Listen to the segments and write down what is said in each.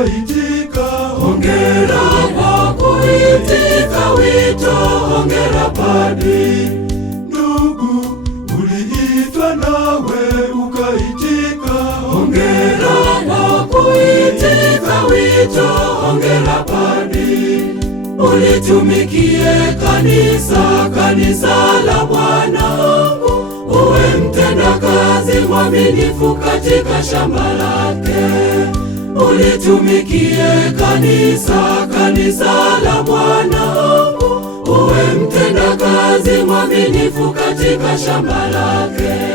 ukaitika. Hongera kwa kuitika wito, hongera padri. Ndugu, uliitwa nawe ukaitika. Hongera kwa kuitika wito, hongera padri. Ulitumikie kanisa, kanisa la Bwana. Uwe mtendakazi mwaminifu katika shamba lake. Ulitumikie kanisa, kanisa la Bwana. Uwe mtendakazi mwaminifu katika shamba lake.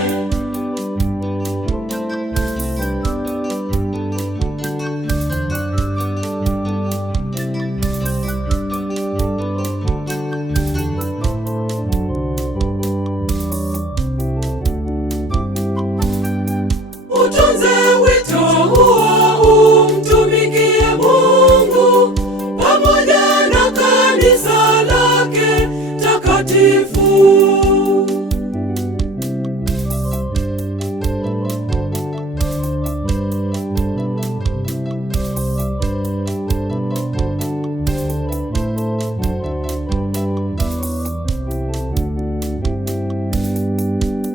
Utunze wito huo, umtumikie Mungu pamoja na kanisa lake takatifu.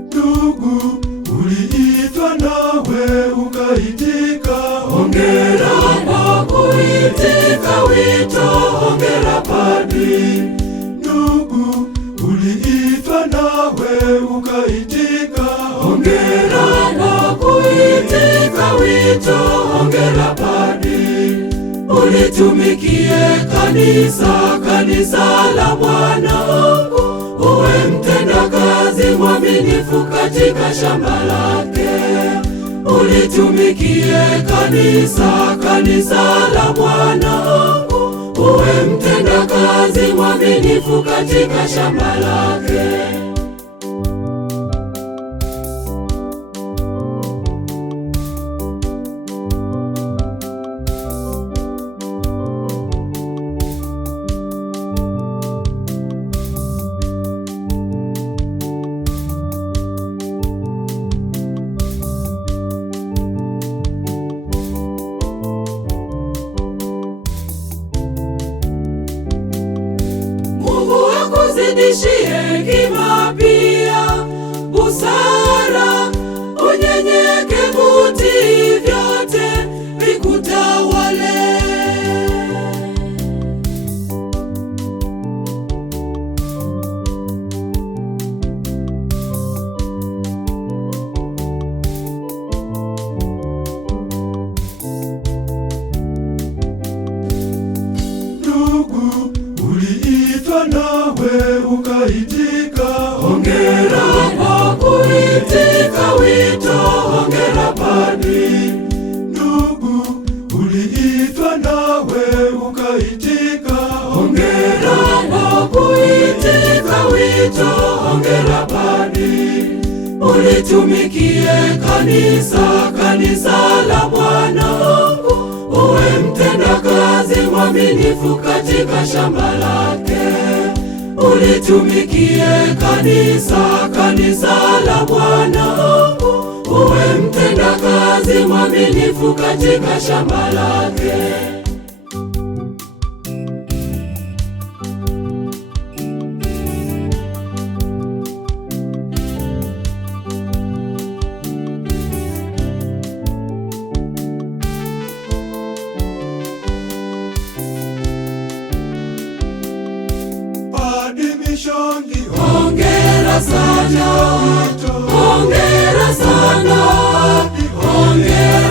Ndugu, uliitwa nawe ukaitika. Hongera kwa kuitika wito, hongera padri. Ndugu, uliitwa nawe ukaitika. Hongera kwa kuitika wito, hongera padri. Ulitumikie kanisa, kanisa la Bwana. Uwe mtendakazi mwaminifu katika shamba lake. Ulitumikie kanisa, kanisa la Bwana. Uwe mtendakazi mwaminifu katika shamba lake. Akuzidishie hekima pia busara, unyenyekevu, utii, vyote vikutawale. Ndugu, uliitwa nawe ukaitika. Hongera kwa kuitika wito, hongera padri. Ndugu, uliitwa nawe ukaitika. Hongera kwa kuitika wito, hongera padri. Ulitumikie kanisa, kanisa la Bwana. Uwe mtendakazi mwaminifu katika shamba lake. Ulitumikie kanisa, kanisa la Bwana. Uwe mtendakazi mwaminifu katika shamba lake. Hongera sana, hongera sana, hongera.